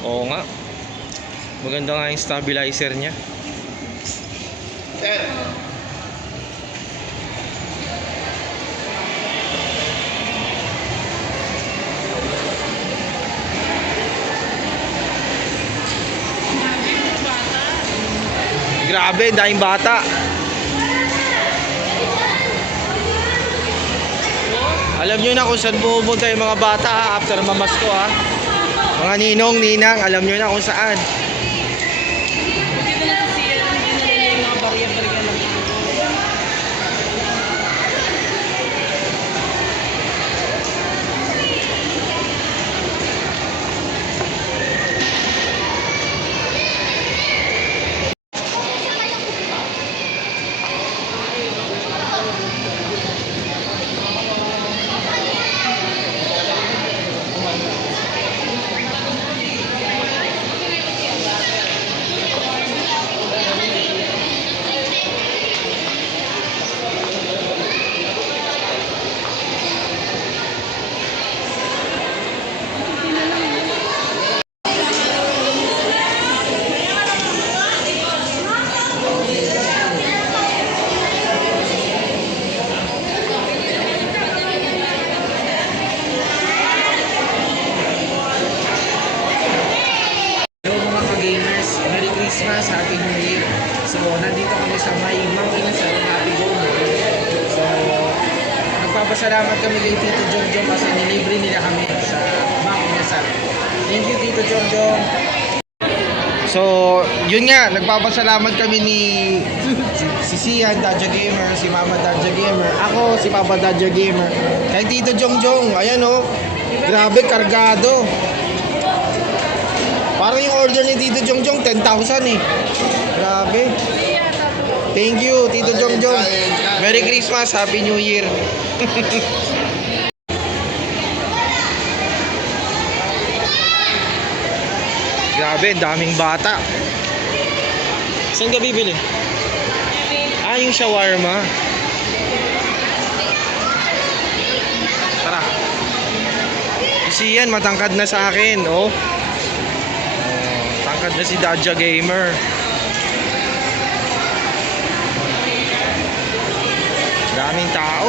Oo nga. Maganda nga yung stabilizer niya. Sir. Grabe, daing bata. Alam nyo na kung saan pupunta yung mga bata ha, after mamasko ha. Mga ninong, ninang, alam nyo na kung saan. Dito na sa CR, hindi na yung mga barya-barya lang. Hello mga ka-gamers, Merry Christmas, Happy New Year. So, nandito kami sa may Mang Inasal, Happy Go. So, nagpapasalamat kami kay Tito Jongjong kasi nilibre nila kami sa Mang Inasal. Thank you Tito Jongjong. So, yun nga, nagpapasalamat kami ni si Sian Dadja Gamer, si Mama Dadja Gamer, ako si Papa Dadja Gamer, kay Tito Jongjong. Ayan oh, grabe kargado. Parang yung order ni Tito Jongjong 10,000 eh. Grabe. Thank you Tito Jongjong. Merry Christmas, Happy New Year. Grabe, daming bata. Saan ka bibili? Ah, yung shawarma. Tara. Si Ian, matangkad na sa akin, oh. Tangkad na si Dadja Gamer. Daming tao.